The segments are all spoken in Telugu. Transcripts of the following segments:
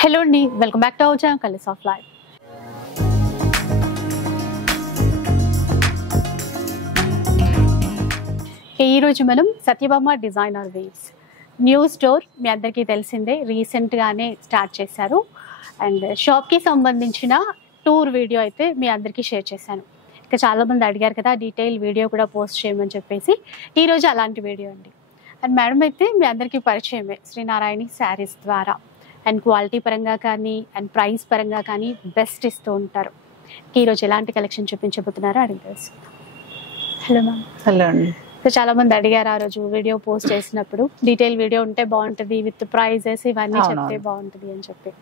హలో అండి, welcome back to our channel colours of life. ఈరోజు మనం Satyabhama designer waves new store మీ అందరికీ తెలిసిందే, రీసెంట్గానే స్టార్ట్ చేశారు. అండ్ షాప్కి సంబంధించిన టూర్ వీడియో అయితే మీ అందరికీ షేర్ చేశాను. ఇంకా చాలామంది అడిగారు కదా డీటెయిల్ వీడియో కూడా పోస్ట్ చేయమని చెప్పేసి, ఈరోజు అలాంటి వీడియో అండి. అండ్ మేడం అయితే మీ అందరికీ పరిచయమే శ్రీనారాయణి శారీస్ ద్వారా. అండ్ క్వాలిటీ పరంగా కానీ అండ్ ప్రైస్ పరంగా కానీ బెస్ట్ ఇస్తూ ఉంటారు. ఈరోజు ఎలాంటి కలెక్షన్ చూపించబోతున్నారో అడిగి తెలుసుకుందాం. Hello ma'am. హలో అండి. సో చాలా మంది అడిగారు ఆ రోజు వీడియో పోస్ట్ చేసినప్పుడు, డీటెయిల్ వీడియో ఉంటే బాగుంటుంది, విత్ ప్రైజెస్ ఇవన్నీ చెప్తే బాగుంటుంది అని చెప్పి.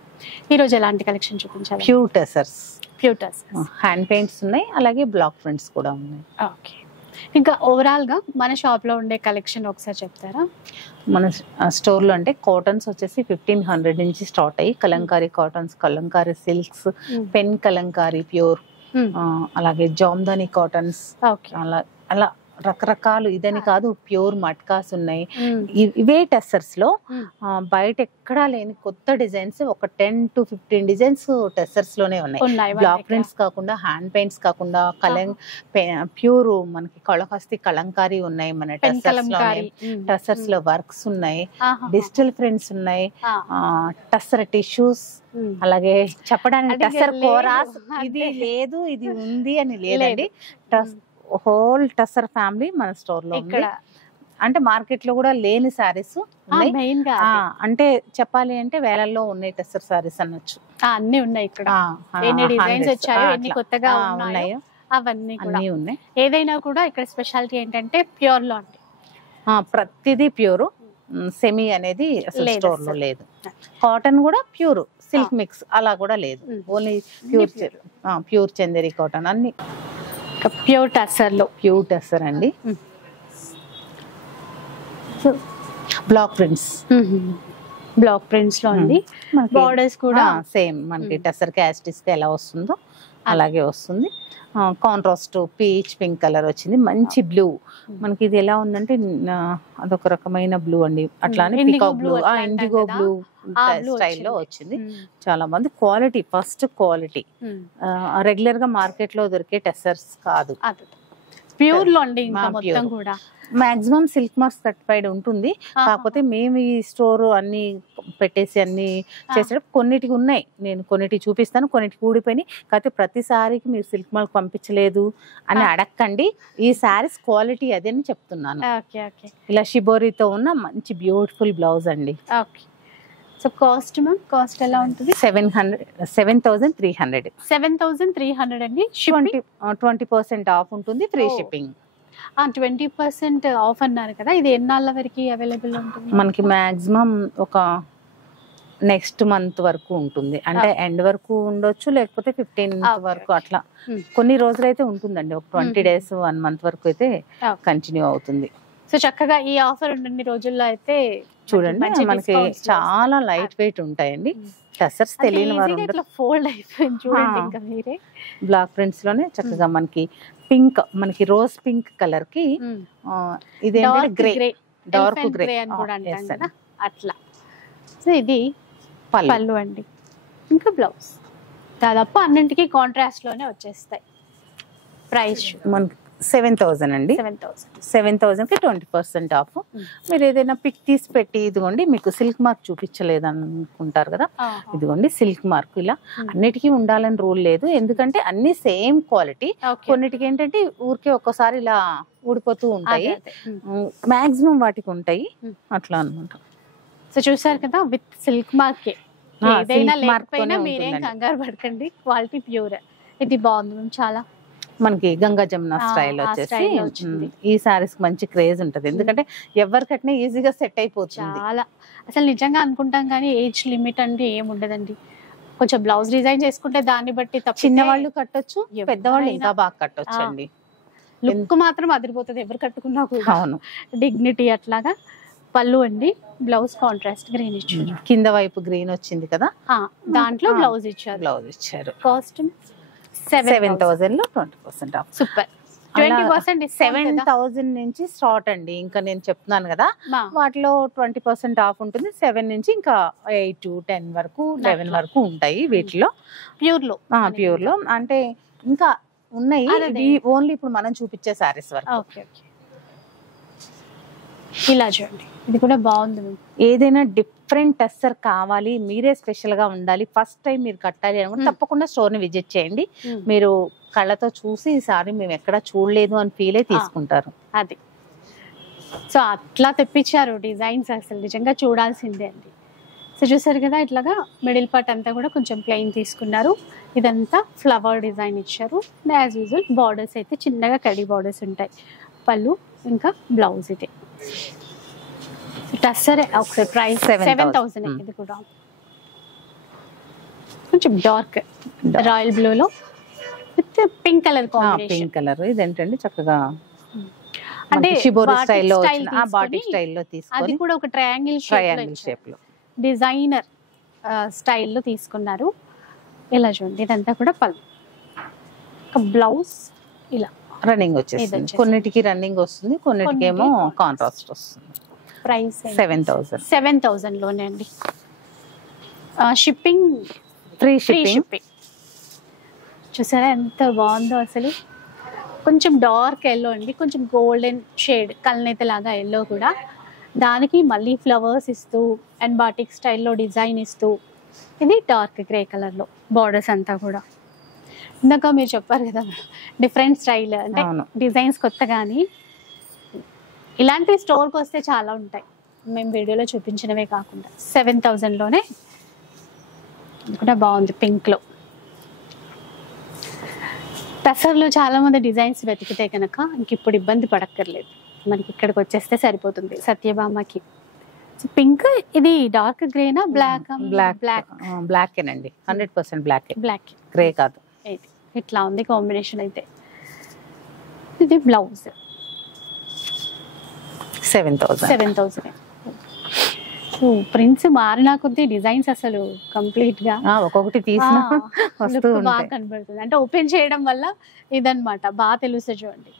ఈరోజు ఎలాంటి కలెక్షన్ చూపించాలి? Pure tussars, pure tussars, hand paints ఉన్నాయి, అలాగే బ్లాక్ ప్రింట్స్ కూడా ఉన్నాయి. ఓకే. ఇంకా ఓవరాల్గా మన షాప్లో ఉండే కలెక్షన్ ఒకసారి చెప్తారా? మన స్టోర్లో అంటే కాటన్స్ వచ్చేసి 1500 నుంచి స్టార్ట్ అయ్యి Kalamkari cottons, Kalamkari silks, pen Kalamkari pure, అలాగే జామ్దాని కాటన్స్, అలా అలా రకరకాలు. ఇదని కాదు, ప్యూర్ మట్కాస్ ఉన్నాయి. ఇవే టెస్సర్స్ లో బయట ఎక్కడా లేని కొత్త డిజైన్స్, ఒక 10 to 15 డిజైన్స్ టెస్సర్స్ లోనే ఉన్నాయి. బ్లాక్ ప్రింట్స్ కాకుండా, హ్యాండ్ పెయింట్స్ కాకుండా, ప్యూర్ మనకి కళహస్తి కలంకారీ ఉన్నాయి మన టెస్సర్స్ లో వర్క్స్ ఉన్నాయి, డిజిటల్ ప్రింట్స్ ఉన్నాయి, టెస్సర్ టిష్యూస్, అలాగే చెప్పడానికి టెస్సర్ కోరాస్ ఇది లేదు ఇది ఉంది అని లేదండి. హోల్ టెస్సర్ ఫ్యామిలీ మన స్టోర్ లో ఉంది. అంటే మార్కెట్ లో కూడా లేని సారీస్ అంటే చెప్పాలి అంటే వేలల్లో ఉన్నాయి టెస్సర్ సారీస్ అనొచ్చు. అన్ని ఉన్నాయి ఇక్కడ, కొత్తగా ఉన్నాయో అవన్నీ ఉన్నాయి. ఏదైనా కూడా ఇక్కడ స్పెషాలిటీ ఏంటంటే ప్యూర్ లో అంటే ప్రతిదీ ప్యూర్. సెమీ అనేది అసలు స్టోర్ లో లేదు. కాటన్ కూడా ప్యూర్, సిల్క్ మిక్స్ అలా కూడా లేదు. ఓన్లీ ప్యూర్ చందేరి కాటన్ అన్ని ప్యూర్ టెస్సర్ లో. ప్యూర్ టెస్సర్ అండి. బ్లాక్ ప్రింట్స్, బ్లాక్ ప్రింట్స్ లో ఉంది. బోర్డర్స్ కూడా సేమ్ మనకి టెస్సర్ క్యాస్టిస్ ఎలా వస్తుందో అలాగే వస్తుంది. కాంట్రాస్ట్ పీచ్ పింక్ కలర్ వచ్చింది, మంచి బ్లూ. మనకి ఇది ఎలా ఉందంటే అదొక రకమైన బ్లూ అండి, అట్లానే పికాక్ బ్లూ, ఇండిగో బ్లూ స్టైల్లో వచ్చింది. చాలా మంది క్వాలిటీ, ఫస్ట్ క్వాలిటీ, రెగ్యులర్ గా మార్కెట్ లో దొరికే టెస్సర్స్ కాదు, ప్యూర్ లో అండి. మొత్తం కూడా మాక్సిమం సిల్క్ మార్క్స్ సర్టిఫైడ్ ఉంటుంది. కాకపోతే మేము ఈ స్టోర్ అన్ని పెట్టేసి అన్ని చేసేటప్పుడు కొన్నిటికి ఉన్నాయి, నేను కొన్నిటికి చూపిస్తాను, కొన్నిటికి ఊడిపోయినాయి. కాకపోతే ప్రతిసారికి మీరు సిల్క్ మార్క్ పంపించలేదు అని అడగండి. ఈ శారీస్ క్వాలిటీ అదే అని చెప్తున్నాను. ఇలా షిబోరితో ఉన్న మంచి బ్యూటిఫుల్ బ్లౌజ్ అండి. సో కాస్ట్ మ్యామ్, కాస్ట్ ఎలా ఉంటుంది? 7,300. 7,300 అండి. 20% ఆఫ్ ఉంటుంది, ఫ్రీ షిప్పింగ్. 20% ఆఫ్ అన్నారు కదా, ఇది ఎన్నాళ్ళ వరకు అవైలబుల్ ఉంటుంది? మనకి మాక్సిమం ఒక నెక్స్ట్ మంత్ వరకు ఉంటుంది. అంటే ఎండ్ వరకు ఉండొచ్చు, లేకపోతే 15th వరకు అట్లా కొన్ని రోజులు అయితే ఉంటుందండి. ఒక 20 days 1 month వరకు అయితే కంటిన్యూ అవుతుంది. సో చక్కగా ఈ ఆఫర్ ఉన్న రోజుల్లో అయితే చూడండి, మనకి చాలా లైట్ వెయిట్ ఉంటాయండి. టెస్సర్స్ తెలియని వారు ఫోల్డ్ అయిపోయింది చూడండి. ఇంకా మీరే బ్లాక్ ప్రింట్స్ లోనే చక్కగా మనకి పింక్, మనకి రోజ్ పింక్ కలర్ కి ఇదేంటంటే గ్రే, డార్క్ గ్రే అని కూడా అంటాం కదా అట్లా. సో ఇది పళ్ళు అండి, ఇంకా బ్లౌజ్. దాదాపు అన్నింటికి కాంట్రాస్ట్ లోనే వచ్చేస్తాయి. ప్రైస్ మనకి 7,000 అండి. 7,000 కి 20% ఆఫ్. మీరు ఏదైనా పిక్ తీసి పెట్టి, ఇదిగోండి మీకు సిల్క్ మార్క్ చూపించలేదు అనుకుంటారు కదా, ఇదిగోండి సిల్క్ మార్క్. ఇలా అన్నిటికీ ఉండాలని రూల్ లేదు, ఎందుకంటే అన్ని సేమ్ క్వాలిటీ. కొన్నిటికి ఏంటంటే ఊరికే ఒక్కసారి ఇలా ఊడిపోతూ ఉంటాయి, మాక్సిమం వాటికి ఉంటాయి అట్లా అనమాట. సో చూసారు కదా, విత్ సిల్క్ మార్క్. ఏదైనా లేకపోయినా మీరేం కంగారు పడకండి, క్వాలిటీ ప్యూర్. ఇది బాగుంది చాలా. మనకి గంగా జమున స్టైల్ వచ్చేసి ఈ సారీస్ మంచి క్రేజ్ ఉంటది, ఎందుకంటే ఎవరికట్నే ఈజీగా సెట్ అయిపోతుంది. చాలా అసలు నిజంగా అనుకుంటాం కానీ ఏజ్ లిమిట్ అంటే ఏముండదండి. కొంచెం బ్లౌజ్ డిజైన్ చేసుకుంటే దాన్ని బట్టి చిన్నవాళ్ళు కట్టొచ్చు, పెద్దవాళ్ళు ఇంకా బాగా కట్టొచ్చు అండి. లుక్ మాత్రం అదిరిపోతుంది ఎవరు కట్టుకున్నా కూడా. అవును, డిగ్నిటీ అట్లాగా. పళ్ళు అండి, బ్లౌజ్ కాంట్రాస్ట్ గ్రీన్ ఇచ్చారు, కింద వైపు గ్రీన్ వచ్చింది కదా, దాంట్లో బ్లౌజ్ ఇచ్చారు. బ్లౌజ్ ఇచ్చారు. కాస్ట్ 7,000 లో 20% ఆఫ్. సూపర్. 20% డిస్కౌంట్ 7,000 నుంచి స్టార్ట్ అండి. ఇంకా నేను చెప్తున్నాను కదా, వాటిలో 20% ఆఫ్ ఉంటుంది. 7 నుంచి ఇంకా 8 10 వరకు 11 వరకు ఉంటాయి వీటిలో. ప్యూర్ లో అంటే ఇంకా ఉన్నాయి. ఇది ఓన్లీ ఇప్పుడు మనం చూపించే సారీస్ వరకు. ఓకే ఓకే, ఇలా చూడండి, ఇది కూడా బాగుంది. ఏదైనా డిఫరెంట్ టెస్సర్ కావాలి, మీరే స్పెషల్ గా ఉండాలి, ఫస్ట్ టైం మీరు కట్టాలి అనుకుంటే తప్పకుండా స్టోర్ ని విజిట్ చేయండి. మీరు కళ్ళతో చూసి ఈ సారీ మేము ఎక్కడా చూడలేదు అని ఫీల్ అయి తీసుకుంటారు. అది సో అట్లా తెప్పించారు డిజైన్స్, అసలు నిజంగా చూడాల్సిందే అండి. సో చూసారు కదా, ఇట్లాగా మిడిల్ పార్ట్ అంతా కూడా కొంచెం ప్లెయిన్ తీసుకున్నారు. ఇదంతా ఫ్లవర్ డిజైన్ ఇచ్చారు. యాజ్ యూజువల్ బార్డర్స్ అయితే చిన్నగా కడి బార్డర్స్ ఉంటాయి. పళ్ళు ఇంకా బ్లౌజ్ ఇది. టస్సర్ ఒకసారి ప్రైస్ 7,000. ఇది కూడా కొంచెం డార్క్ రాయల్ బ్లూ లో with pink colour combination. Pink colour ఇదేంటండి చక్కగా అంటే షిబోరి స్టైల్లో బాటిక్ స్టైల్లో తీసుకొని, అది కూడా ఒక ట్రయాంగిల్ షేప్ లో డిజైనర్ స్టైల్లో తీసుకున్నారు. ఇలా చూడండి, ఇదంతా కూడా పళ్ళు. బ్లౌజ్ ఇలా రన్నింగ్ వచ్చేస్తుంది. కొన్నిటికి రన్నింగ్ వస్తుంది, కొన్నిటికి ఏమో కాంట్రాస్ట్ వస్తుంది. ప్రైస్ 7,000. 7,000 లోనే అండి. Shipping free shipping. చూసారా ఎంత బాగుందో అసలు. కొంచెం డార్క్ ఎల్లో అండి, కొంచెం గోల్డెన్ షేడ్ కల్నేత లాగా ఎల్లో కూడా, దానికి మళ్ళీ ఫ్లవర్స్ ఇస్తూ అండ్ బాటిక్ స్టైల్లో డిజైన్ ఇస్తూ, ఇది డార్క్ గ్రే కలర్లో బార్డర్స్ అంతా కూడా. ఇందాక మీరు చెప్పారు కదా డిఫరెంట్ స్టైల్ అంటే డిజైన్స్ కొత్త, కానీ ఇలాంటి స్టోర్కి వస్తే చాలా ఉంటాయి, మేము వీడియోలో చూపించినవే కాకుండా. 7,000 లోనే కూడా బాగుంది పింక్లో. టసర్లో చాలా మంది డిజైన్స్ వెతికితే కనుక ఇంక ఇప్పుడు ఇబ్బంది పడక్కర్లేదు, మనకి ఇక్కడికి వచ్చేస్తే సరిపోతుంది సత్యభామకి. పింక్ ఇది డార్క్ గ్రేనా బ్లాక్? బ్లాక్ అండి, 100% బ్లాక్, గ్రే కాదు. ఇట్లా ఉంది కాంబినేషన్ అయితే. ఇది బ్లౌజ్ 7,000. ప్రింట్స్ మారినా కొద్ది డిజైన్స్ అసలు కంప్లీట్ గా ఒక్కొక్కటి తీసిన బాగా కనబడుతుంది. అంటే ఓపెన్ చేయడం వల్ల ఇదన్నమాట బాగా తెలుస్తుంది. చూడండి,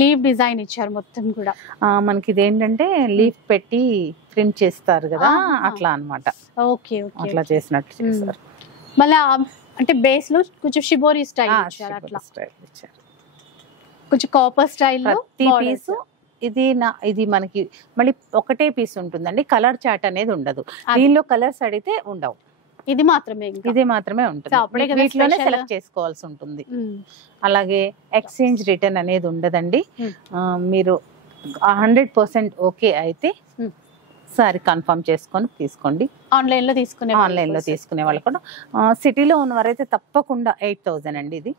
లీవ్ డిజైన్ ఇచ్చారు మొత్తం కూడా. మనకి ఇదేంటంటే లీఫ్ పెట్టి ప్రింట్ చేస్తారు కదా, అట్లా అన్నమాట. ఓకే, అట్లా చేసినట్టు చేస్తారు. మళ్ళీ అంటే బేస్ లో కొంచెం షిబోరి స్టైల్ ఇచ్చారు, అట్లా కొంచెం కాపర్ స్టైల్ పీస్. ఇది మనకి మళ్ళీ ఒకటే పీస్ ఉంటుందండి, కలర్ చాట్ అనేది ఉండదు. దీనిలో కలర్స్ అడిగితే ఉండవు, ఇది మాత్రమే ఉంటుంది. వీటిలోనే సెలెక్ట్ చేసుకోవాల్సి ఉంటుంది. అలాగే ఎక్స్చేంజ్ రిటర్న్ అనేది ఉండదండి. మీరు 100% ఓకే అయితే సారీ కన్ఫర్మ్ చేసుకొని తీసుకోండి. ఆన్లైన్ లో తీసుకునే వాళ్ళు కూడా. సిటీలో ఉన్నవారైతే తప్పకుండా 8,000 అండి. ఇది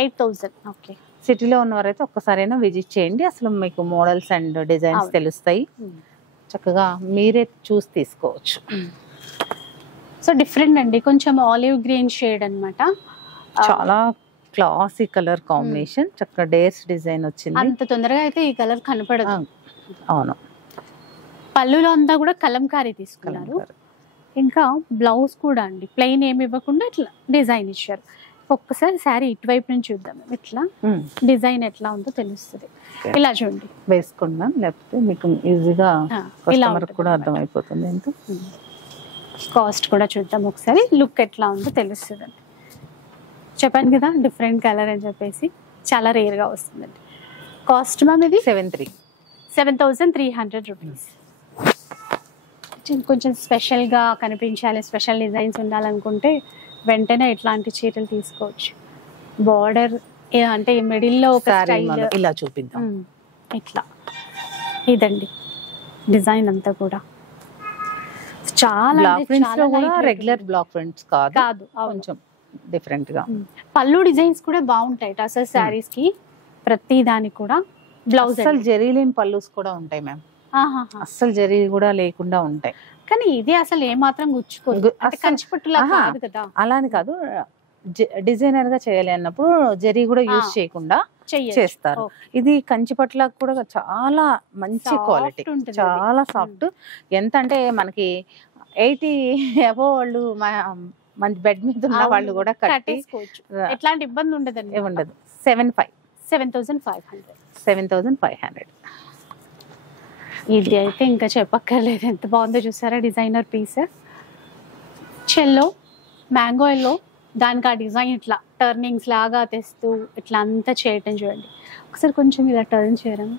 8,000. ఓకే, సిటీలో ఉన్నవారైతే ఒక్కసారైనా విజిట్ చేయండి, అసలు మీకు మోడల్స్ అండ్ డిజైన్స్ తెలుస్తాయి. చక్కగా మీరే చూసి తీసుకోవచ్చు. సో డిఫరెంట్ అండి, కొంచెం ఆలివ్ గ్రీన్ షేడ్ అన్నమాట. చాలా క్లాసీ కలర్ కాంబినేషన్, చక్కగా డేర్స్ డిజైన్ వచ్చింది. అంత తొందరగా అయితే ఈ కలర్ కనపడదు. అవును. పళ్ళులో అంతా కూడా కలంకారీ తీసుకున్నారు. ఇంకా బ్లౌజ్ కూడా అండి ప్లెయిన్ ఏమి ఇవ్వకుండా ఇట్లా డిజైన్ ఇచ్చారు. ఒక్కసారి శారీ ఇటువైపు నుంచి చూద్దాం, ఇట్లా డిజైన్ ఎట్లా ఉందో తెలుస్తుంది. ఇలా చూడండి, వేసుకుందాం, లేకపోతే మీకు ఈజీగా కూడా అర్థమైపోతుంది. ఎంత కాస్ట్ కూడా చూద్దాం ఒకసారి, లుక్ ఎట్లా ఉందో తెలుస్తుంది అండి. చెప్పాను కదా డిఫరెంట్ కలర్ అని చెప్పేసి, చాలా రేర్ గా వస్తుందండి. కాస్ట్ మ్యామ్ ఇది 7,300 రూపీస్. కొంచెం స్పెషల్ గా కనిపించాలి, స్పెషల్ డిజైన్స్ ఉండాలనుకుంటే వెంటనే ఇట్లాంటి చీరలు తీసుకోవచ్చు. బార్డర్ అంటే మిడిల్ లో ఒక స్టైల్ ఇలా చూపిద్దాం. ఇట్లా ఇదండి డిజైన్ అంతా కూడా చాలా రెగ్యులర్ బ్లాక్ ప్రింట్స్ కాదు, కొంచెం డిఫరెంట్ గా. పళ్ళు డిజైన్స్ కూడా బాగుంటాయి టసర్ శారీస్ కి. ప్రతి దానికి కూడా బ్లౌజ్ అసలు జరీ లేని పళ్ళుస్ కూడా ఉంటాయి మ్యామ్, అస్సలు జరీ కూడా లేకుండా ఉంటాయి. కానీ ఇది అసలు ఏమాత్రం గుచ్చుకోదు, కంచిపట్టులా కాదు కదా. అలాని కాదు, డిజైనర్ గా చేయాలి అన్నప్పుడు జరీ కూడా యూజ్ చేయకుండా చేస్తారు. ఇది కంచిపట్ల కూడా చాలా మంచి క్వాలిటీ, చాలా సాఫ్ట్. ఎంత అంటే మనకి 80 అబోవ్ వాళ్ళు మంచి బెడ్ మీద ఉన్న వాళ్ళు కూడా కట్టేసుకోవచ్చు, ఎట్లాంటి ఇబ్బంది ఉండదు. 7,500. 7,500. 7,500. ఇది అయితే ఇంకా చెప్పక్కర్లేదు, ఎంత బాగుందో చూసారా డిజైనర్ పీస్. చెల్లో మ్యాంగో ఎల్లో, దానికి ఆ డిజైన్ ఇట్లా టర్నింగ్స్ లాగా తెస్తూ ఇట్లా అంతా చేయటం చూడండి. ఒకసారి కొంచెం ఇలా టర్న్ చేయడం,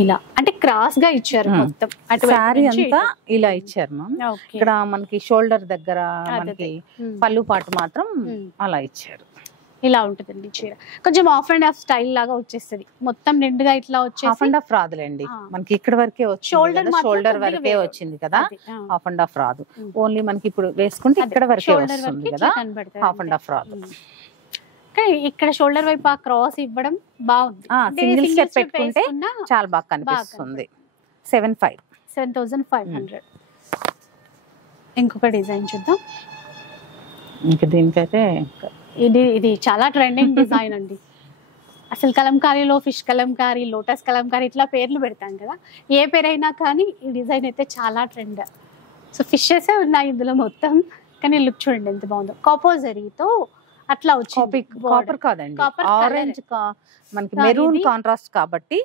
ఇలా అంటే క్రాస్ గా ఇచ్చారు మొత్తం. శారీ అంతా ఇలా ఇచ్చారు మ్యామ్. ఇక్కడ మనకి షోల్డర్ దగ్గర మనకి పళ్ళు పాటు మాత్రం అలా ఇచ్చారు. ఇలా ఉంటుందండి చీర. కొంచెం ఆఫ్ అండ్ ఆఫ్ స్టైల్ లాగా వచ్చేస్తుంది, మొత్తం నిండుగా ఇట్లా వచ్చేసి. హాఫ్ అండ్ ఆఫ్ రాదులేండి, మనకి ఇక్కడ వరకే వచ్చింది, షోల్డర్ వరకే వచ్చింది కదా. హాఫ్ అండ్ ఆఫ్ రాదు, ఓన్లీ మనకి ఇప్పుడు వేసుకుంటే ఇక్కడ వరకే వస్తుంది కదా, హాఫ్ అండ్ ఆఫ్ రాదు. ఇక్కడ షోల్డర్ వైపు ఆ క్రాస్ ఇవ్వడం బాగుంది. సింగిల్ స్టెప్ పెట్టుకుంటే చాలా బాగా కనిపిస్తుంది. 7,500. ఇంకొక డిజైన్ చూద్దాం. ఇంకా దీనికైతే ఇది చాలా ట్రెండింగ్ డిజైన్ అండి. అసలు కలంకారీలో ఫిష్ కలంకారీ, లోటస్ కలంకారీ ఇట్లా పేర్లు పెడతాం కదా, ఏ పేరైనా కానీ ఈ డిజైన్ అయితే చాలా ట్రెండ్. సో ఫిషెస్ ఉన్నాయి ఇందులో మొత్తం, కానీ లుక్ చూడండి ఎంత బాగుందో. కాపోజరీతో అట్లా వచ్చింది. కాపర్ కాదండి, ఆరెంజ్ మనకి మెరూన్ కాంట్రాస్ట్ కాబట్టి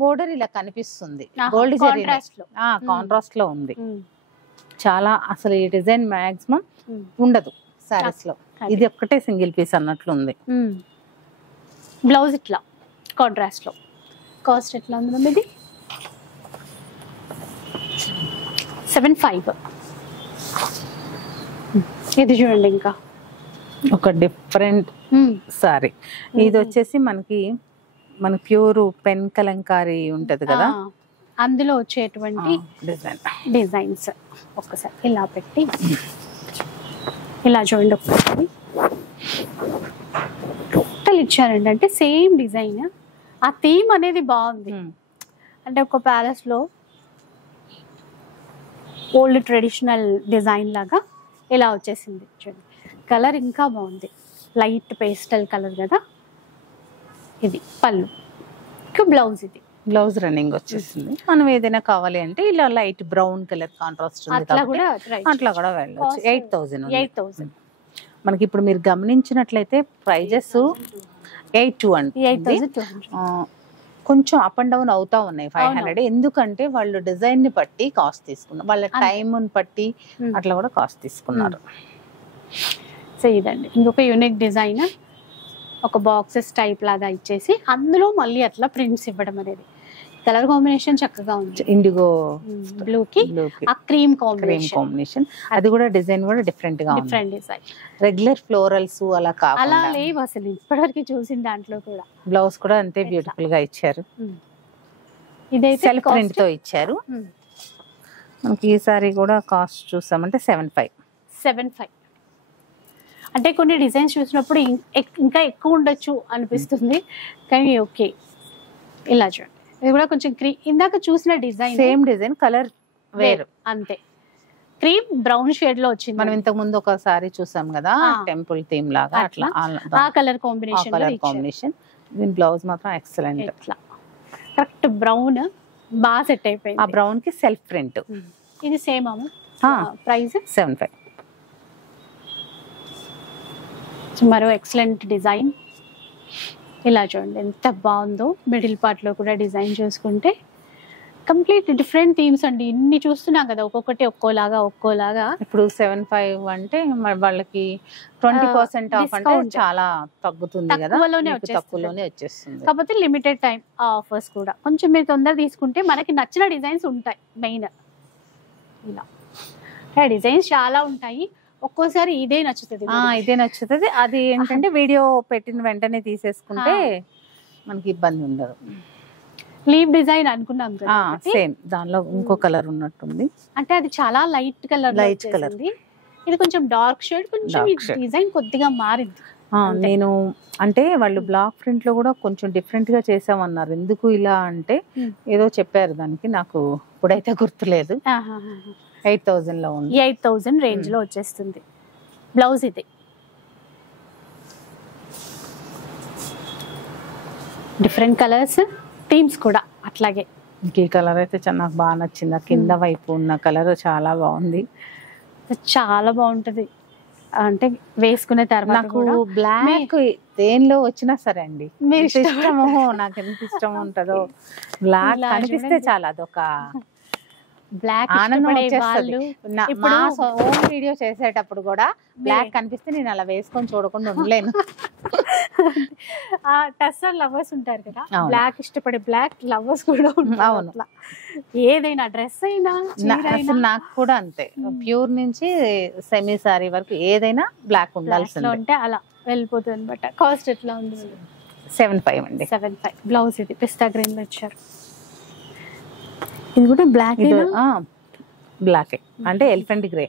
బోర్డర్ ఇలా కనిపిస్తుంది. గోల్డ్ కాంట్రాస్ట్ లో ఉంది. చాలా అసలు ఈ డిజైన్ మాక్సిమం ఉండదు సారీస్ లో, ఇది ఒక్కటే సింగిల్ పీస్ అన్నట్లు ఉంది. బ్లౌజ్ ఇట్లా కాంట్రాస్ట్ లో. కాస్ట్ ఎట్లా ఉంది ఇది? 7,500. ఇది చూడండి ఇంకా ఒక డిఫరెంట్ సారీ. ఇది వచ్చేసి మనకి మన ప్యూర్ పెన్ కలంకారీ ఉంటది కదా, అందులో వచ్చేటువంటి డిజైన్స్. ఒక్కసారి ఇలా పెట్టి ఇలా చూడండి, ఒకసారి టోటల్ ఇచ్చారండి. అంటే సేమ్ డిజైన్, ఆ థీమ్ అనేది బాగుంది. అంటే ఒక ప్యాలెస్ లో ఓల్డ్ ట్రెడిషనల్ డిజైన్ లాగా ఇలా వచ్చేసింది చూడండి. కలర్ ఇంకా బాగుంది, లైట్ పేస్టల్ కలర్ కదా. ఇది పళ్ళు, బ్లౌజ్. ఇది బ్లౌజ్ రన్నింగ్ వచ్చేసింది. మనం ఏదైనా కావాలి అంటే ఇలా లైట్ బ్రౌన్ కలర్ కాంట్రాస్ట్ అట్లా కూడా వెళ్ళొచ్చు. 8,000. మనకి ఇప్పుడు మీరు గమనించినట్లయితే ప్రైజెస్ 8,200 అండి. కొంచెం అప్ అండ్ డౌన్ అవుతా ఉన్నాయి 500. ఎందుకంటే వాళ్ళు డిజైన్ ని బట్టి కాస్ట్ తీసుకున్నారు, వాళ్ళ టైం బట్టి అట్లా కూడా కాస్ట్ తీసుకున్నారు. సో ఇదండి ఇంకొక యూనిక్ డిజైన్, ఒక బాక్సెస్ టైప్ లాగా ఇచ్చేసి అందులో మళ్ళీ అట్లా ప్రింట్స్ ఇవ్వడం అనేది. కలర్ కాంబినేషన్ చక్కగా ఉంది, ఇండిగో బ్లూ కి ఆ క్రీమ్ కాంబినేషన్. అది కూడా డిజైన్ కూడా డిఫరెంట్ గా ఉంది, డిఫరెంట్ డిజైన్. రెగ్యులర్ ఫ్లోరల్స్ అలా కాకుండా అలా లేవు అసలు ఇప్పటివరకు చూసిన దాంట్లో కూడా. బ్లౌజ్ కూడా అంతే బ్యూటిఫుల్ గా ఇచ్చారు. ఇదైతే సెల్ఫ్ ప్రింట్ తో ఇచ్చారు. మనకి ఈ సారీ కూడా కాస్ట్ చూసామంటే 7,500. అంటే కొన్ని డిజైన్స్ చూసినప్పుడు ఇంకా ఎక్కువ ఉండొచ్చు అనిపిస్తుంది, కానీ ఓకే. ఇలా చూడండి, ఇది కూడా కొంచెం ఇందాక చూసిన డిజైన్ సేమ్ డిజైన్, కలర్ వేరు అంతే. క్రీమ్ బ్రౌన్ షేడ్ లో వచ్చింది. మనం ఇంతకు ముందు ఒక సారీ చూసాం కదా, టెంపుల్ థీమ్ లాగా, అట్లా ఆ కలర్ కాంబినేషన్. దీని బ్లౌజ్ మాత్రం ఎక్సలెంట్. ఇట్లా కరెక్ట్ బ్రౌన్ బాగా సెట్ అయిపోయింది. ఆ బ్రౌన్ కి సెల్ఫ్ ప్రింట్. ఇది సేమ్ ప్రైస్ 7,500. మరో ఎక్సలెంట్ డిజైన్. ఇలా చూడండి ఎంత బాగుందో. మిడిల్ పార్ట్ లో కూడా డిజైన్ చూసుకుంటే కంప్లీట్ డిఫరెంట్ థీమ్స్ అండి. ఇన్ని చూస్తున్నాం కదా, ఒక్కొక్కటి ఒక్కోలాగా. ఇప్పుడు 7,500 అంటే వాళ్ళకి 20% ఆఫ్ అంటే చాలా తగ్గుతుంది కదా, తక్కువలోనే వచ్చేస్తుంది. కాకపోతే లిమిటెడ్ టైం ఆఫర్స్ కూడా. కొంచెం మీరు తొందర తీసుకుంటే మనకి నచ్చిన డిజైన్స్ ఉంటాయి. మెయిన్ ఇలా డిజైన్స్ చాలా ఉంటాయి, ఒక్కోసారి ఇదే నచ్చుతుంది. అది ఏంటంటే వీడియో పెట్టిన వెంటనే తీసేసుకుంటే మనకి ఇబ్బంది ఉండదు. లీవ్ డిజైన్ అనుకున్నాం కదా, సేమ్ దానిలో ఇంకో కలర్ ఉన్నట్టుంది. అంటే అది చాలా లైట్ కలర్. ఇది కొంచెం డార్క్ షేడ్, కొంచెం డిజైన్ కొద్దిగా మారింది. నేను అంటే వాళ్ళు బ్లాక్ ప్రింట్ లో కూడా కొంచెం డిఫరెంట్ గా చేసామన్నారు. ఎందుకు ఇలా అంటే ఏదో చెప్పారు దానికి, నాకు ఇప్పుడైతే గుర్తులేదు. 8,000 లో ఉంది. 8,000 రేంజ్ లో వచ్చేస్తుంది. బ్లౌజ్ ఇది డిఫరెంట్ కలర్స్, థీమ్స్ కూడా అట్లాగే. ఈ కలర్ అయితే నాకు బాగా నచ్చింది. ఆ కింద వైపు ఉన్న కలర్ చాలా బాగుంది, చాలా బాగుంటది. అంటే వేసుకునే తర్వాత నాకు బ్లాక్ దేనిలో వచ్చినా సరే అండి, మీరు ఎంత ఇష్టమో నాకు ఎంత ఇష్టం ఉంటుందో. బ్లాక్ ఇలా కనిపిస్తే చూడండి. చాలా అదొక బ్లాక్ ఆనందం ఇష్టపడే వచ్చేస్తుంది. వాళ్ళు మా ఇప్పుడు ఓన్ వీడియో చేసేటప్పుడు కూడా బ్లాక్ కనిపిస్తే నేను అలా వేసుకొని చూడకుండా ఉండలేను. ఆ టస్సర్ లవర్స్ ఉంటారు కదా, అవును. బ్లాక్ ఇష్టపడే బ్లాక్ లవర్స్ కూడా ఉంటారు. అవును. అట్లా ఏదైనా డ్రెస్ అయినా అసలు నాకు కూడా అంతే, ప్యూర్ నుంచి సెమీ సారీ వరకు ఏదైనా బ్లాక్ లో ఉండాల్సిందే. ఉంటే అలా వెళ్ళిపోతుంది అనమాట. కాస్ట్ ఎట్లా ఉంది? 7,500 అండి. 7,500. బ్లౌజ్ ఇది పిస్తా గ్రీన్ లో ఇచ్చారు. ఇది కూడా బ్లాక్ ఇది బ్లాక్ అంటే ఎలిఫెంట్ గ్రే,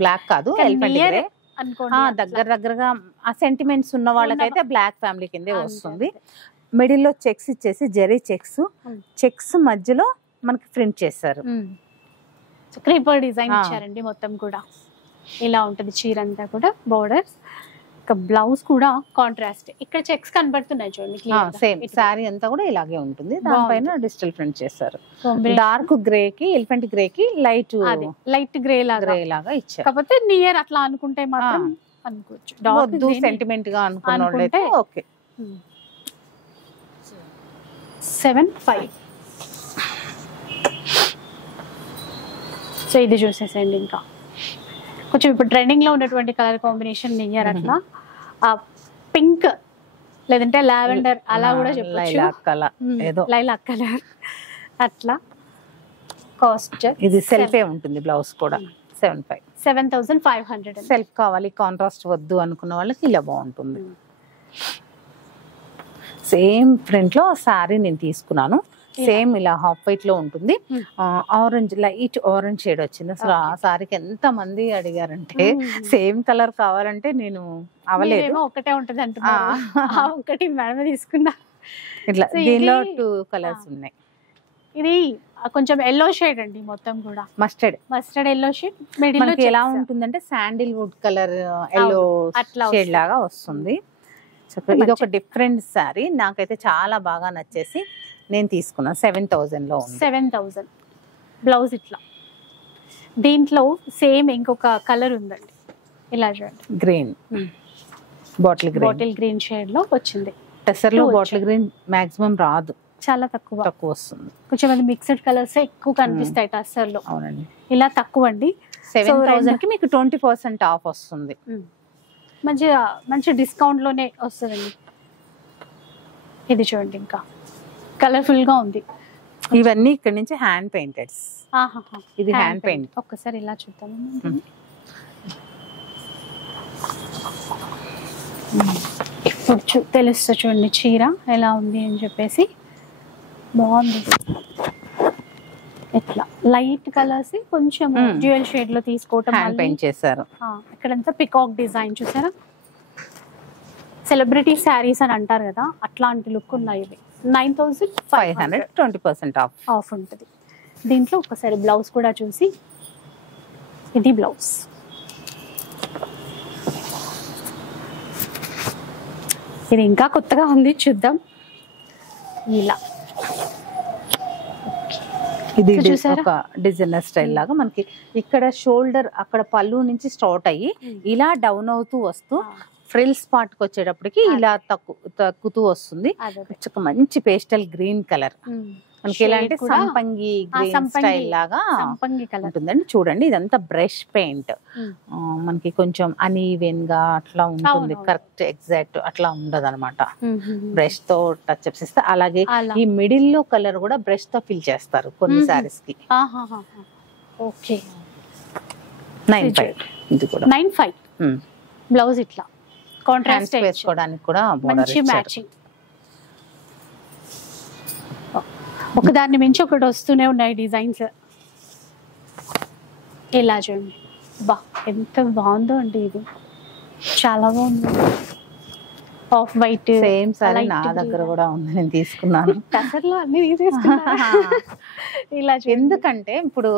బ్లాక్ కాదు ఎలిఫెంట్ గ్రే అనుకోండి. దగ్గర దగ్గరగా ఆ సెంటిమెంట్స్ ఉన్న వాళ్ళకైతే బ్లాక్ ఫ్యామిలీ కిందే వస్తుంది. మిడిల్ లో చెక్స్ ఇచ్చేసి జెరీ చెక్స్ మధ్యలో మనకి ప్రింట్ చేశారు. క్రీపర్ డిజైన్ ఇచ్చారండి మొత్తం కూడా. ఇలా ఉంటది చీర అంతా కూడా. బోర్డర్స్, బ్లౌజ్ కూడా కాంట్రాస్ట్. ఇక్కడ చెక్స్ కనబడుతున్నాయి చూడండి. సేమ్ సారీ అంతా కూడా ఇలాగే ఉంటుంది. దానిపైన డిజిటల్ ప్రింట్ చేశారు. డార్క్ గ్రే కి ఎలిఫెంట్ గ్రే కి లైట్ గ్రే లాగా ఇచ్చారు. కాకపోతే నియర్ అట్లా అనుకుంటే మాత్రం అనుకోవచ్చు. వద్దు సెంటిమెంట్ గా అనుకుంటే ఓకే. 7,500. సో ఇది చూసేసేయండి. ఇంకా కొంచెం ఇప్పుడు ట్రెండింగ్ లో ఉన్నటువంటి కలర్ కాంబినేషన్ నియర్ అట్లా పింక్ లేదంటే లావెండర్ అలా కూడా చెప్పొచ్చు. లైలాక్ కలర్ అట్లా. కాస్ట్ ఇది సెల్ఫే ఉంటుంది. బ్లౌజ్ కూడా 7,500. సెల్ఫ్ కావాలి, కాంట్రాస్ట్ వద్దు అనుకున్న వాళ్ళకి ఇలా బాగుంటుంది. సేమ్ ప్రింట్ లో సారీ నేను తీసుకున్నాను. సేమ్ ఇలా హాఫ్ వైట్ లో ఉంటుంది. ఆరెంజ్, లైట్ ఆరెంజ్ షేడ్ వచ్చింది. అసలు ఆ సారీకి ఎంత మంది అడిగారంటే సేమ్ కలర్ కావాలంటే నేను అవలేదు. ఒకటే ఉంటది అంటున్నారు. ఒకటి మేడమే తీసుకున్నా. ఇట్లా దీనిలో 2 కలర్స్ ఉన్నాయి. ఇది కొంచెం ఎల్లో షేడ్ అండి మొత్తం కూడా. Mustard yellow shade. మిడిల్ ఎలా ఉంటుందంటే sandal would colour yellow shade లాగా వస్తుంది. ఇది ఒక డిఫరెంట్ సారీ, నాకైతే చాలా బాగా నచ్చేసి నేను తీసుకున్నా. 7,000 లో ఉంది. 7,000. బ్లౌజ్ ఇట్లా. దీంట్లో సేమ్ ఇంకొక కలర్ ఉందండి. ఇలా చూడండి, గ్రీన్, బాటిల్ గ్రీన్ షేడ్ లో వచ్చింది. టెసర్ లో బాటిల్ గ్రీన్ మాక్సిమం రాదు, చాలా తక్కువ వస్తుంది. కొంచెం మంది మిక్స్డ్ కలర్స్ ఎక్కువ కనిపిస్తాయి టెసర్ లో. అవునండి. ఇలా తక్కువ అండి. 7,000 కి మీకు 20% ఆఫ్ వస్తుంది. మంచి డిస్కౌంట్ లోనే వస్తుందండి. ఇది చూడండి, ఇంకా కలర్ఫుల్ గా ఉంది. ఇవన్నీ ఇక్కడ నుంచి హ్యాండ్ పెయింటెడ్. ఇది హ్యాండ్ పెయింట్. ఒక్కసారి ఇలా చూద్దాం. ఇప్పుడు తెలుస్తుంది చూడండి చీర ఎలా ఉంది అని చెప్పేసి. బాగుంది. ఇట్లా లైట్ కలర్స్ కొంచెం డ్యూయల్ షేడ్ లో తీసుకోవటం, హ్యాండ్ పెయింట్ చేశారు. ఇక్కడంతా పికాక్ డిజైన్ చూసారా. సెలబ్రిటీ శారీస్ అని అంటారు కదా, అట్లాంటి లుక్ ఉన్నాయి ఇవి. 9,500. 20% ఆఫ్ ఉంటుంది. దీంట్లో ఒకసారి బ్లౌజ్ కూడా చూసి, ఇది బ్లౌజ్. ఇది ఇంకా కొత్తగా ఉంది, చూద్దాం. ఇలా ఇది ఒక డిజైనర్ స్టైల్ లాగా మనకి ఇక్కడ షోల్డర్ అక్కడ పళ్ళు నుంచి స్టార్ట్ అయ్యి ఇలా డౌన్ అవుతూ వస్తూ ఫ్రిల్స్ పార్ట్ కి వచ్చేటప్పటికి ఇలా తక్కుతూ వస్తుంది. మంచి పేస్టల్ గ్రీన్ కలర్, మనకి ఎలా అంటే సంపంగి గ్రీన్ స్టైల్ లాగా ఉంటుందండి. చూడండి, ఇదంతా బ్రష్ పెయింట్. మనకి కొంచెం అనీవెన్ గా అట్లా ఉంటుంది, కరెక్ట్ ఎగ్జాక్ట్ అట్లా ఉండదు అనమాట. బ్రష్ తో టచ్ అప్స్ ఇస్తే, అలాగే ఈ మిడిల్ లో కలర్ కూడా బ్రష్ తో ఫిల్ చేస్తారు కొన్ని సారీస్ కి. ఓకే. 9,500. ఇది కూడా 9,500. బ్లౌజ్ ఇట్లా కాంట్రాస్ట్ వేసుకోవడానికి కూడా మంచి మ్యాచింగ్. ఒకదాన్ని మించి ఒకటి వస్తూనే ఉన్నాయి డిజైన్స్. ఇలా చూడండి, బా ఎంత బాగుందో అండి. ఇది చాలా బాగుంది. ఆఫ్ వైట్ సేమ్ సారీ నా దగ్గర కూడా ఉంది, నేను తీసుకున్నాను. టసర్లో అన్ని తీసేసుకున్నాను. ఇలా ఎందుకంటే ఇప్పుడు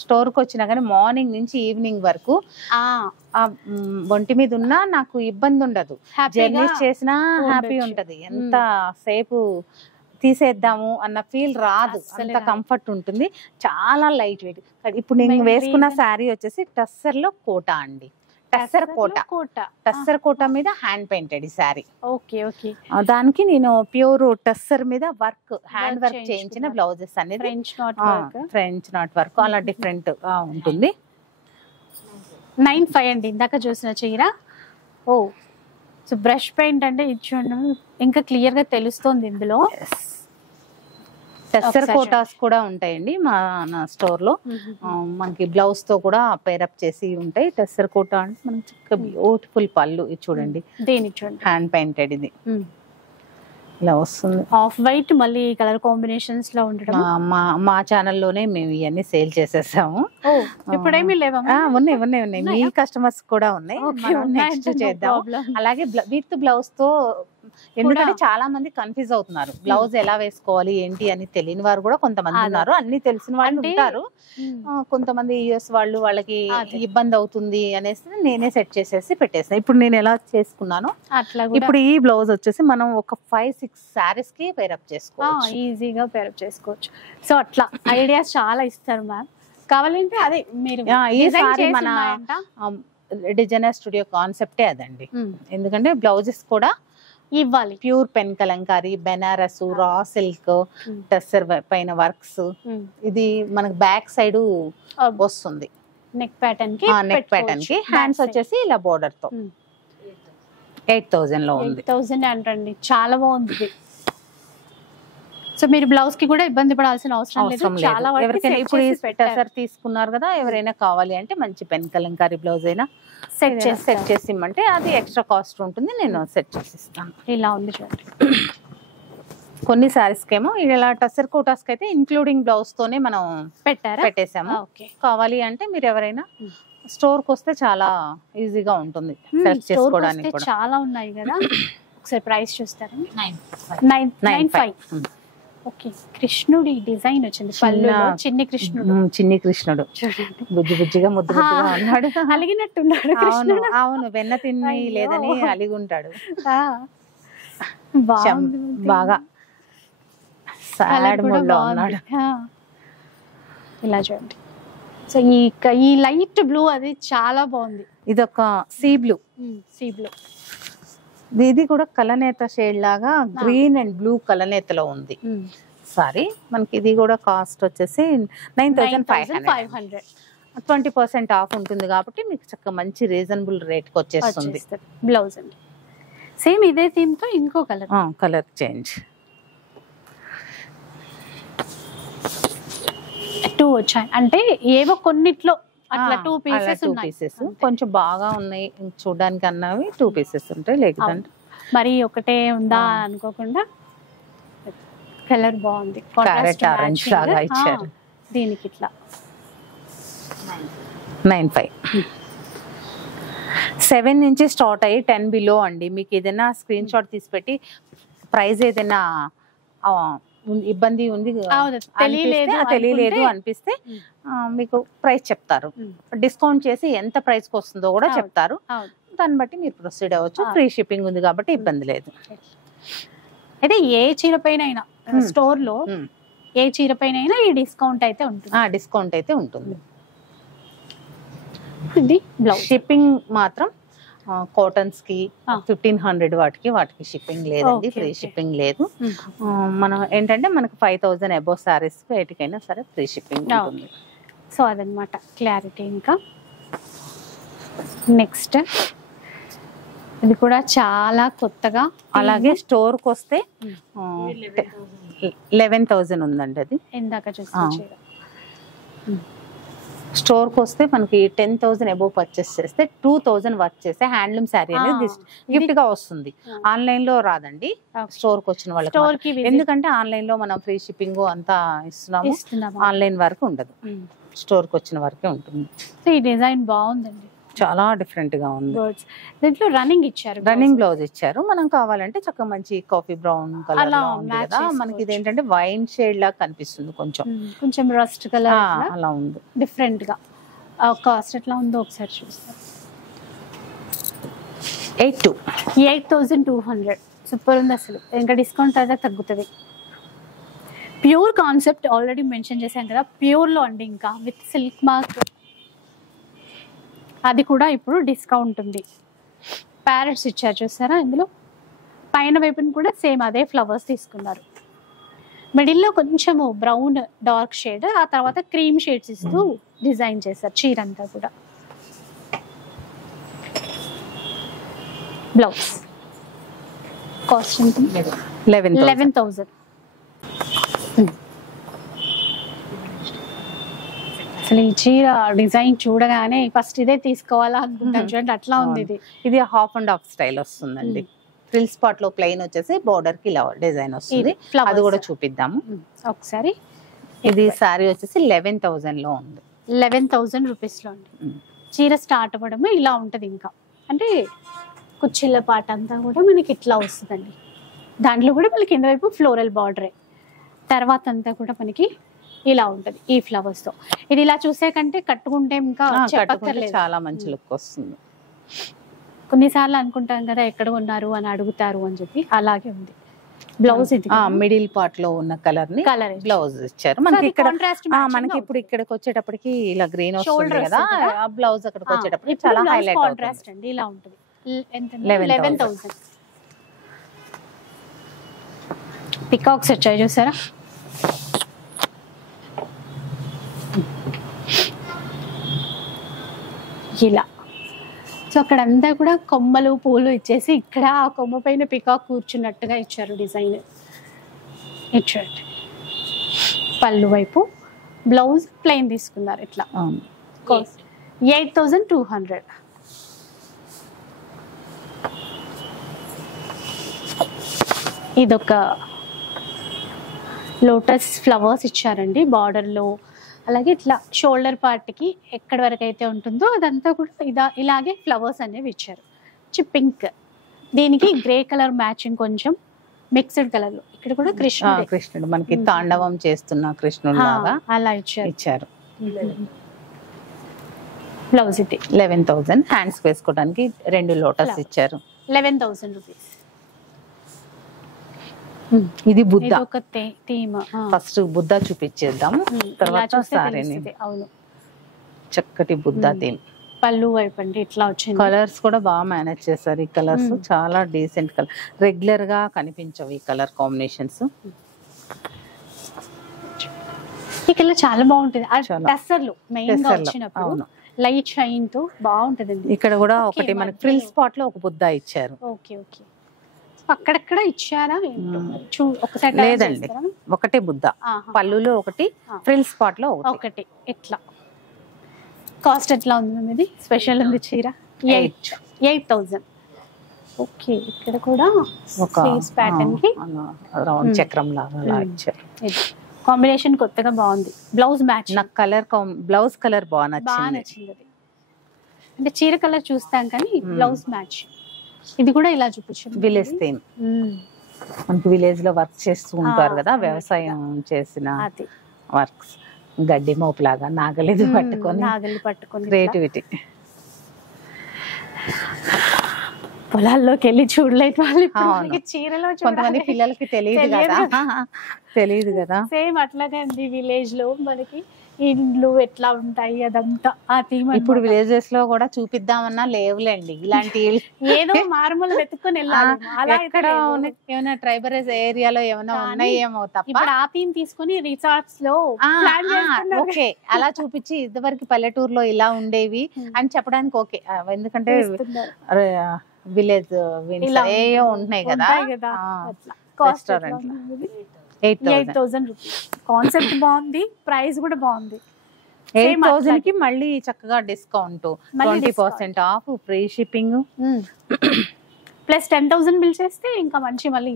స్టోర్ కి వచ్చినా కానీ మార్నింగ్ నుంచి ఈవినింగ్ వరకు ఒంటి మీద ఉన్నా నాకు ఇబ్బంది ఉండదు, జర్నీస్ చేసినా హ్యాపీ ఉంటది. ఎంత సేపు తీసేద్దాము అన్న ఫీల్ రాదు, అంత కంఫర్ట్ ఉంటుంది. చాలా లైట్ వెయిట్. ఇప్పుడు నేను వేసుకున్న శారీ వచ్చేసి టస్సర్ లో కోటా అండి. టస్సర్ కోట కోట టస్సర్ కోట మీద హ్యాండ్ పెయింటెడ్ ఈ శారీ. Okay okay. దానికి నేను ప్యూర్ టస్సర్ మీద వర్క్ హ్యాండ్ వర్క్ చేయించిన బ్లౌజెస్ అనేది ఫ్రెంచ్ నాట్ వర్క్ అలా డిఫరెంట్ ఉంటుంది. 9.5 అండి ఇందాక చూసిన చీర. ఓ సో బ్రష్ పెయింట్ అంటే ఇచ్చాను, ఇంకా క్లియర్ గా తెలుస్తుంది ఇందులో. టస్సర్ కోటాస్ కూడా ఉంటాయండి మన స్టోర్ లో. మనకి బ్లౌజ్ తో కూడా పేరప్ చేసి ఉంటాయి. టస్సర్ కోట అంటే మనకి చక్కగా బ్యూటిఫుల్ పళ్ళు ఇది చూడండి, దేని చూడండి హ్యాండ్ పెయింటెడ్ ఇది ఇలా వస్తుంది. ఆఫ్ వైట్ మళ్ళీ కలర్ కాంబినేషన్స్ లో ఉండడం. మా ఛానల్లోనే మేము ఇవన్నీ సేల్ చేసేసాము. ఇప్పుడేమీ లేవా? ఉన్నాయి మీ కస్టమర్స్ కూడా ఉన్నాయి. నెక్స్ట్ చేద్దాం. అలాగే విత్ బ్లౌజ్ తో, ఎందుకంటే చాలా మంది కన్ఫ్యూజ్ అవుతున్నారు బ్లౌజ్ ఎలా వేసుకోవాలి ఏంటి అని తెలియని వారు కూడా కొంతమంది ఉన్నారు. అన్ని తెలిసిన వాళ్ళు ఉంటారు, కొంతమంది యూఎస్ వాళ్ళు, వాళ్ళకి ఇబ్బంది అవుతుంది అనేసి నేనే సెట్ చేసేసి పెట్టేసాను. ఇప్పుడు నేను ఎలా చేసుకున్నాను అట్లా. ఇప్పుడు ఈ బ్లౌజ్ వచ్చేసి మనం ఒక 5-6 సారీస్ కి పేరప్ చేసుకోవచ్చు, ఈజీగా పేరప్ చేసుకోవచ్చు. సో అట్లా ఐడియాస్ చాలా ఇస్తారు మ్యామ్. కావాలంటే అదే మీరు ఈ సారీ మన డిజైనర్ స్టూడియో కాన్సెప్టే అదండి. ఎందుకంటే బ్లౌజెస్ కూడా ఇవ్వాలి pure pen Kalamkari, Banaras, raw silk, tussar పైన వర్క్స్. ఇది మనకి బ్యాక్ సైడ్ వస్తుంది నెక్ ప్యాటర్న్ కి. నెక్ ప్యాటర్న్ కి హ్యాండ్స్ వచ్చేసి ఇలా బోర్డర్ తో 8,000 లో ఉంది. 8,000 అంటండి, చాలా బాగుంది. సో మీరు బ్లౌజ్ కి కూడా ఇబ్బంది పడాల్సిన అవసరం లేదు. చాలా టస్సర్ తీసుకున్నారు కదా, ఎవరైనా కావాలి అంటే మంచి పెన్ కలంకారీ బ్లౌజ్ అయినా సెట్ చేసి ఇమ్మంటే అది ఎక్స్ట్రా కాస్ట్ ఉంటుంది, నేను సెట్ చేసి ఇస్తాను. ఇలా ఉంది చూడండి. కొన్ని సారీస్ కేమో ఇలా టస్సర్ కోటాస్ కి అయితే ఇంక్లూడింగ్ బ్లౌజ్ తోనే మనం పెట్టేసాము. కావాలి అంటే మీరు ఎవరైనా స్టోర్ కి వస్తే చాలా ఈజీగా ఉంటుంది సెర్చ్ చేసుకోవడానికి. చాలా ఉన్నాయి కదా, ఒకసారి ప్రైస్ చూస్తారా? 9.5. ఓకే. కృష్ణుడి డిజైన్ వచ్చింది పళ్ళులో, చిన్ని కృష్ణుడు చూడండి, బుజ్జి బుజ్జిగా ముద్దు ముద్దుగా ఉన్నాడు, అలిగినట్టున్నాడు కృష్ణుడు. అవును, వెన్న తిని లేదని అలిగి ఉంటాడు. బాగా సాడ్ మూడ్ లో ఉన్నాడు. ఇలా చూడండి. సో ఈ లైట్ బ్లూ అది చాలా బాగుంది. ఇదొక సీ బ్లూ. ఇది కూడా కలనేత షేడ్ లాగా గ్రీన్ అండ్ బ్లూ కలనేతలో ఉంది సారీ. మనకి ఇది కూడా కాస్ట్ వచ్చేసి 9,500. 20% ఆఫ్ ఉంటుంది కాబట్టి మీకు చక్కగా మంచి రీజనబుల్ రేట్ కి వచ్చేస్తుంది. బ్లౌజ్ అండి సేమ్ ఇదే థీమ్ తో ఇంకో కలర్ చేంజ్ 2 వచ్చాయి. అంటే ఏవో కొన్నిట్లో అట్లా 2 పీసెస్ కొంచెం బాగా ఉన్నాయి చూడడానికి అన్నవి 2 పీసెస్ ఉంటాయి. లేకపోతే మరి ఒకటే ఉందా అనుకోకుండా కలర్ బాగుంది, క్యారెట్ ఆరెంజ్ లాగా ఇచ్చారు. దీనికి ఇట్లా 9.5. 7 నుంచి స్టార్ట్ అయ్యి 10 బిలో అండి. మీకు ఏదైనా స్క్రీన్ షాట్ తీసి పెట్టి ప్రైస్ ఏదైనా ఇబ్బంది ఉంది తెలియలేదు అనిపిస్తే మీకు ప్రైస్ చెప్తారు, డిస్కౌంట్ చేసి ఎంత ప్రైస్ కి వస్తుందో కూడా చెప్తారు. దాన్ని బట్టి మీరు ప్రొసీడ్ అవ్వచ్చు. ఫ్రీ షిప్పింగ్ ఉంది కాబట్టి ఇబ్బంది లేదు. అయితే ఏ చీర పైన స్టోర్ లో ఏ చీర పైన ఈ డిస్కౌంట్ అయితే ఉంటుంది. డిస్కౌంట్ అయితే ఉంటుంది. షిప్పింగ్ మాత్రం కాటన్స్ కి 1,500 వాటికి షిప్పింగ్ లేదండి, ఫ్రీ షిప్పింగ్ లేదు. మనం ఏంటంటే మనకు 5,000 అబోవ్ సారీస్ ఎటుకైనా సరే ఫ్రీ షిప్పింగ్ ఉంటుంది. సో అదనమాట క్లారిటీ. ఇంకా నెక్స్ట్ ఇది కూడా చాలా కొత్తగా, అలాగే స్టోర్ కి వస్తే 11,000 ఉందండి. అది ఇందాక చూసి స్టోర్ కి వస్తే మనకి 10,000 అబోవ్ పర్చేస్ చేస్తే 2,000 వర్క్ చేస్తే హ్యాండ్లూమ్ శారీ అనేది గిఫ్ట్ గా వస్తుంది. ఆన్లైన్ లో రాదండి, స్టోర్ కి వచ్చిన వాళ్ళకి. ఎందుకంటే ఆన్లైన్ లో మనం ఫ్రీ షిప్పింగ్ అంతా ఇస్తున్నాము, ఆన్లైన్ వరకు ఉండదు, స్టోర్ కి వచ్చిన వరకే ఉంటుంది. ఈ డిజైన్ బాగుందండి, చాలా డిఫరెంట్ గా ఉంది. దీంట్లో రన్నింగ్ బ్లౌజ్ ఇచ్చారు. మనం కావాలంటే చక్కగా మంచి కాఫీ బ్రౌన్ కలర్ కదా, మనకి ఇదేంటంటే వైన్ షేడ్ లాగా కనిపిస్తుంది, కొంచెం రస్ట్ కలర్ అలా ఉంది డిఫరెంట్ గా. కాస్ట్ ఎట్లా ఉందో ఒకసారి చూస్తాం. 8,200 సూపర్ ఉంది అసలు. ఇంకా డిస్కౌంట్ అయితే తగ్గుతుంది. ప్యూర్ కాన్సెప్ట్ ఆల్రెడీ మెన్షన్ చేశాం కదా, ప్యూర్ లో అండి. ఇంకా విత్ సిల్క్ మార్క్ అది కూడా ఇప్పుడు డిస్కౌంట్ ఉంది. ప్యారెట్స్ ఇచ్చారు చూసారా ఇందులో. పైన వైపున కూడా సేమ్ అదే ఫ్లవర్స్ తీసుకున్నారు. మిడిల్లో కొంచెము బ్రౌన్ డార్క్ షేడ్, ఆ తర్వాత క్రీమ్ షేడ్స్ ఇస్తూ డిజైన్ చేశారు చీర అంతా కూడా. బ్లౌజ్ కాస్ట్ ఎంత? 11,000. అసలు ఈ చీర డిజైన్ చూడగానే ఫస్ట్ ఇదే తీసుకోవాలా అనుకుంటాను చూడండి, అట్లా ఉంది. ఇది హాఫ్ అండ్ హాఫ్ స్టైల్ వస్తుందండి. ఫ్రిల్ స్పాట్ లో ప్లెయిన్ వచ్చేసి బోర్డర్ కి ఇలా డిజైన్ వస్తుంది. అది కూడా చూపిద్దాము ఒకసారి. ఇది సారీ వచ్చేసి 11,000 లో ఉంది. 11,000 రూపీస్ లో ఉంది. చీర స్టార్ట్ అవ్వడము ఇలా ఉంటది. ఇంకా అంటే కుచ్చిళ్ళ పాట అంతా కూడా మనకి ఇట్లా వస్తుందండి. దాంట్లో కూడా మనకి కింద వైపు ఫ్లోరల్ బార్డరే, తర్వాత అంతా కూడా మనకి ఇలా ఉంటది ఈ ఫ్లవర్స్ తో. ఇది ఇలా చూసే కంటే కట్టుకుంటే ఇంకా చాలా మంచి లుక్ వస్తుంది. కొన్నిసార్లు అనుకుంటాం కదా ఎక్కడ ఉన్నారు అని అడుగుతారు అని చెప్పి, అలాగే ఉంది. బ్లౌజ్ ఇది మిడిల్ పార్ట్ లో ఉన్న కలర్ ని బ్లౌజ్ ఇచ్చారు మనకి. ఇక్కడ మనకి ఇప్పుడు ఇక్కడికి వచ్చేటప్పటికి ఇలా గ్రీన్ వస్తుంది కదా, ఆ బ్లౌజ్ అక్కడికి వచ్చేటప్పటికి చాలా హైలైట్ కాంట్రాస్ట్ అండి. ఇలా ఉంటుంది. 11,000. పికాక్స్ వచ్చాయి చూసారా. ఇలా సో అక్కడంతా కూడా కొమ్మలు పూలు ఇచ్చేసి ఇక్కడ ఆ కొమ్మ పైన పికాక్ కూర్చున్నట్టుగా ఇచ్చారు డిజైన్. ఇచ్చారు పళ్ళు వైపు. బ్లౌజ్ ప్లెయిన్ తీసుకున్నారు ఇట్లా. 8,200. ఇదొక లోటస్ ఫ్లవర్స్ ఇచ్చారండి బార్డర్లో. అలాగే ఇట్లా షోల్డర్ పార్ట్కి ఎక్కడి వరకు అయితే ఉంటుందో అదంతా కూడా ఇలాగే ఫ్లవర్స్ అనేవి ఇచ్చారు. పింక్, దీనికి గ్రే కలర్ మ్యాచింగ్, కొంచెం మిక్స్డ్ కలర్ లో. ఇక్కడ కూడా కృష్ణుడు మనకి తాండవం చేస్తున్న కృష్ణుడు లాగా అలా ఇచ్చారు. బ్లౌజ్ ఇది 11,000. హ్యాండ్స్ వేసుకోవడానికి 2 లోటస్ ఇచ్చారు. 11,000 రూపీస్. ఇది బుద్ధ. ఒక థీమ్. ఫస్ట్ బుద్ధ చూపించేద్దాం, తర్వాత సారీని. అవును, చక్కటి బుద్ధ థీమ్. పళ్ళు వైపు అండి ఇట్లా వచ్చింది. కలర్స్ కూడా బాగా మేనేజ్ చేశారు. ఈ కలర్స్ చాలా డీసెంట్ కలర్, రెగ్యులర్ గా కనిపించవు ఈ కలర్ కాంబినేషన్స్. ఈ కలర్ చాలా బాగుంటుంది. టస్సర్లు మెయిన్ గా వచ్చినప్పుడు లైట్ షైన్ తో బాగుంటది. ఇక్కడ కూడా ఒకటి మనకి ఫ్రిల్ స్పాట్ లో ఒక బుద్ధ ఇచ్చారు. ఓకే ఓకే, అక్కడక్కడ ఇచ్చారా? ఒకసారి లేదండి, ఒకటే బుద్ధ. పళ్ళులో ఒకటి, ఫ్రిల్ స్పాట్ లో ఒకటి. ఇట్లా కాస్ట్ ఎట్లా ఉంది మ్యామ్? ఇది స్పెషల్ ఉంది చీర. 8,000. ఓకే, ఇక్కడ కూడా ఒక ప్యాటర్న్ కి రౌండ్ చక్రం లాగా ఇచ్చారు. కాంబినేషన్ కొత్తగా బాగుంది. Blouse match. నాకు కలర్ బ్లౌజ్ కలర్ బాగా నచ్చింది. అంటే చీర కలర్ చూస్తాం కానీ బ్లౌజ్ మ్యాచ్. ఇది కూడా ఇలా చూపించారు. Village theme. మనకి విలేజ్ లో వర్క్ చేస్తూ ఉంటారు కదా, వ్యవసాయం చేసిన వర్క్స్. గడ్డి మోపులాగా నాగలి పట్టుకొని క్రియేటివిటీ. పొలాల్లోకి వెళ్ళి చూడలేదు వాళ్ళు. చీరలో కొంతమంది పిల్లలకి తెలియదు కదా. సేమ్ అట్లాగే అండి విలేజ్ లో మనకి ఇండ్లు ఎట్లా ఉంటాయి అదంతా ఆ థీమ్. ఇప్పుడు విలేజెస్ లో కూడా చూపిద్దామన్నా లేవులేండి ఇలాంటి. ఏదో మారుమూల వెతుక్కొని వెళ్ళాలి. అలా ఇక్కడ ఏమైనా ట్రైబల్ ఏరియాలో ఏమైనా ఉన్నాయేమో తప్ప ఇప్పుడు ఆ థీమ్ తీసుకొని రిసార్ట్స్ లో ఓకే అలా చూపించి ఇదివరకు పల్లెటూరులో ఇలా ఉండేవి అని చెప్పడానికి ఓకే. ఎందుకంటే విలేజ్ ఏయో ఉంటున్నాయి కదా రెస్టారెంట్. 8,000 రూపీస్. కాన్సెప్ట్ బాగుంది, ప్రైస్ కూడా బాగుంది. 8,000 కి మళ్ళీ చక్కగా discount, 20% of, free shipping plus 10,000 bill చేస్తే ఇంకా మంచి మళ్ళీ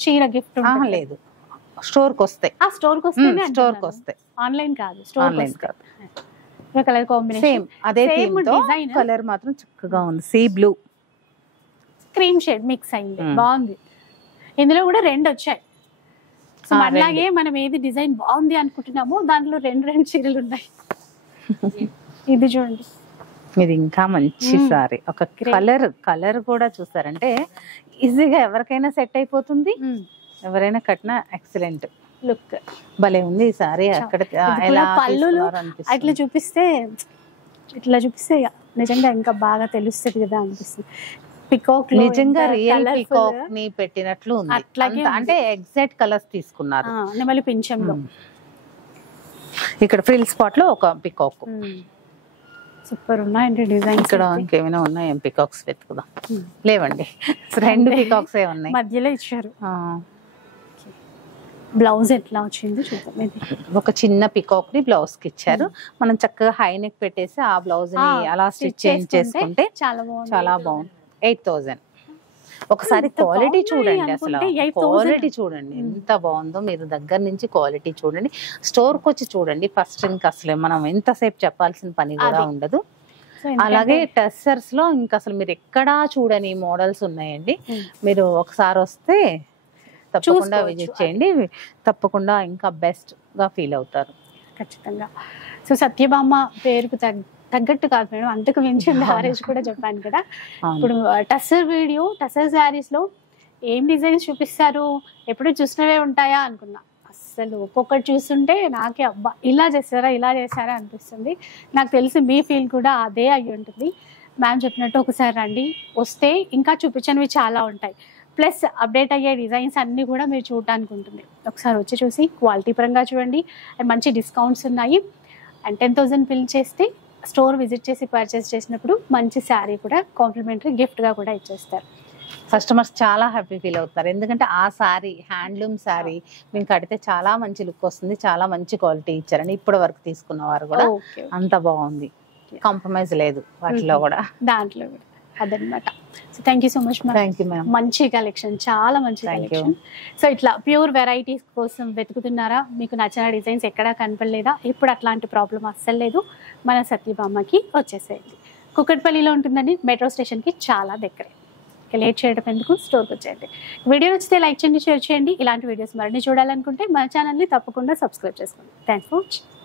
చీర గిఫ్ట్. లేదు, స్టోర్ కి వస్తాయి. స్టోర్ కి వస్తాయి, ఆన్లైన్ కాదు. కలర్ కాంబినేషన్ సేమ్ అదే డిజైన్. కలర్ మాత్రం చక్కగా ఉంది. Sea blue cream shade mix అయింది, బాగుంది. ఇందులో కూడా 2 వచ్చాయి. అలాగే మనం ఏది డిజైన్ బాగుంది అనుకుంటున్నామో దాంట్లో 2 చీరలు ఉన్నాయి. ఇది చూడండి, ఇది ఇంకా మంచి సారీ. ఒక కలర్ కూడా చూసారంటే ఈజీగా ఎవరికైనా సెట్ అయిపోతుంది. ఎవరైనా కట్టినా ఎక్సలెంట్ లుక్ భలే ఉంది ఈ సారీ. అక్కడ పళ్ళు అట్లా చూపిస్తే నిజంగా ఇంకా బాగా తెలుస్తుంది కదా అనిపిస్తుంది. పికాక్ నిజంగా రియల్ పికాక్ ని పెట్టినట్లు ఉంది. అట్లాగే అంటే ఎగ్జాక్ట్ కలర్స్ తీసుకున్నారు. నెమలి పింఛంలో ఇక్కడ ఫ్రిల్ స్పాట్ లో ఒక పికాక్. సూపర్ ఉన్నాయండి డిజైన్. ఇక్కడ ఇంకేమైనా ఉన్నాయా పికాక్స్ వెతుకుదాం. లేవండి, 2 పికాక్స్ ఉన్నాయి. మధ్యలో ఇచ్చారు. బ్లౌజ్ ఎట్లా వచ్చింది చూద్దాం. ఇది ఒక చిన్న పికాక్ ని బ్లౌజ్ కి ఇచ్చారు. మనం చక్కగా హై నెక్ పెట్టేసి ఆ బ్లౌజ్ ని అలా స్టిచ్ చేసుకుంటే చాలా బాగుంది. చాలా బాగుంది. 8000. ఒకసారి క్వాలిటీ చూడండి, అసలు క్వాలిటీ చూడండి ఎంత బాగుందో. మీరు దగ్గర నుంచి క్వాలిటీ చూడండి, స్టోర్ కి వచ్చి చూడండి. ఫస్ట్ ఇంకా అసలు మనం ఎంతసేపు చెప్పాల్సిన పని కూడా ఉండదు. అలాగే టెస్సర్స్ లో ఇంకా అసలు మీరు ఎక్కడా చూడని మోడల్స్ ఉన్నాయండి. మీరు ఒకసారి వస్తే తప్పకుండా విజిట్ చేయండి, తప్పకుండా ఇంకా బెస్ట్ గా ఫీల్ అవుతారు ఖచ్చితంగా. సో సత్యభామ పేరుకు తగ్గట్టు కాదు మేడం, అంతకు మించి మ్యారేజ్ కూడా చెప్పాను కదా. ఇప్పుడు టస్సర్ శారీస్ లో ఏం డిజైన్స్ చూపిస్తారు, ఎప్పుడు చూసినవే ఉంటాయా అనుకున్నా. అసలు ఒక్కొక్కటి చూస్తుంటే నాకే అబ్బా ఇలా చేస్తారా అనిపిస్తుంది. నాకు తెలిసి మీ ఫీల్ కూడా అదే అయ్యి ఉంటుంది. మ్యామ్ చెప్పినట్టు ఒకసారి రండి, వస్తే ఇంకా చూపించనివి చాలా ఉంటాయి. ప్లస్ అప్డేట్ అయ్యే డిజైన్స్ అన్నీ కూడా మీరు చూడడానికి ఉంటుంది. ఒకసారి వచ్చి చూసి క్వాలిటీ పరంగా చూడండి. అండ్ మంచి డిస్కౌంట్స్ ఉన్నాయి. అండ్ 10,000 బిల్ చేస్తే స్టోర్ విజిట్ చేసి పర్చేస్ చేసినప్పుడు మంచి శారీ కూడా కాంప్లిమెంటరీ గిఫ్ట్గా కూడా ఇచ్చేస్తారు. కస్టమర్స్ చాలా హ్యాపీ ఫీల్ అవుతారు. ఎందుకంటే ఆ శారీ హ్యాండ్లూమ్ శారీ మేము కడితే చాలా మంచి లుక్ వస్తుంది, చాలా మంచి క్వాలిటీ ఇచ్చారని ఇప్పటి వరకు తీసుకున్న వారు కూడా అంత బాగుంది. కాంప్రమైజ్ లేదు వాటిలో కూడా, దాంట్లో కూడా అదనమాట. So thank you so much ma'am. మంచి కలెక్షన్, చాలా మంచి కలెక్షన్. సో ఇట్లా ప్యూర్ వెరైటీస్ కోసం వెతుకుతున్నారా, మీకు నచ్చిన డిజైన్స్ ఎక్కడా కనపడలేదా, ఇప్పుడు అట్లాంటి ప్రాబ్లం అస్సలు లేదు. మన సత్యభామకి వచ్చేసేయండి. కుకట్పల్లిలో ఉంటుందండి, మెట్రో స్టేషన్కి చాలా దగ్గరే. లేట్ చేయడం ఎందుకు, స్టోర్కి వచ్చేయండి. వీడియో నచ్చితే లైక్ చేయండి, షేర్ చేయండి. ఇలాంటి వీడియోస్ మరిన్ని చూడాలనుకుంటే మన ఛానల్ని తప్పకుండా సబ్స్క్రైబ్ చేసుకోండి. Thanks for watching.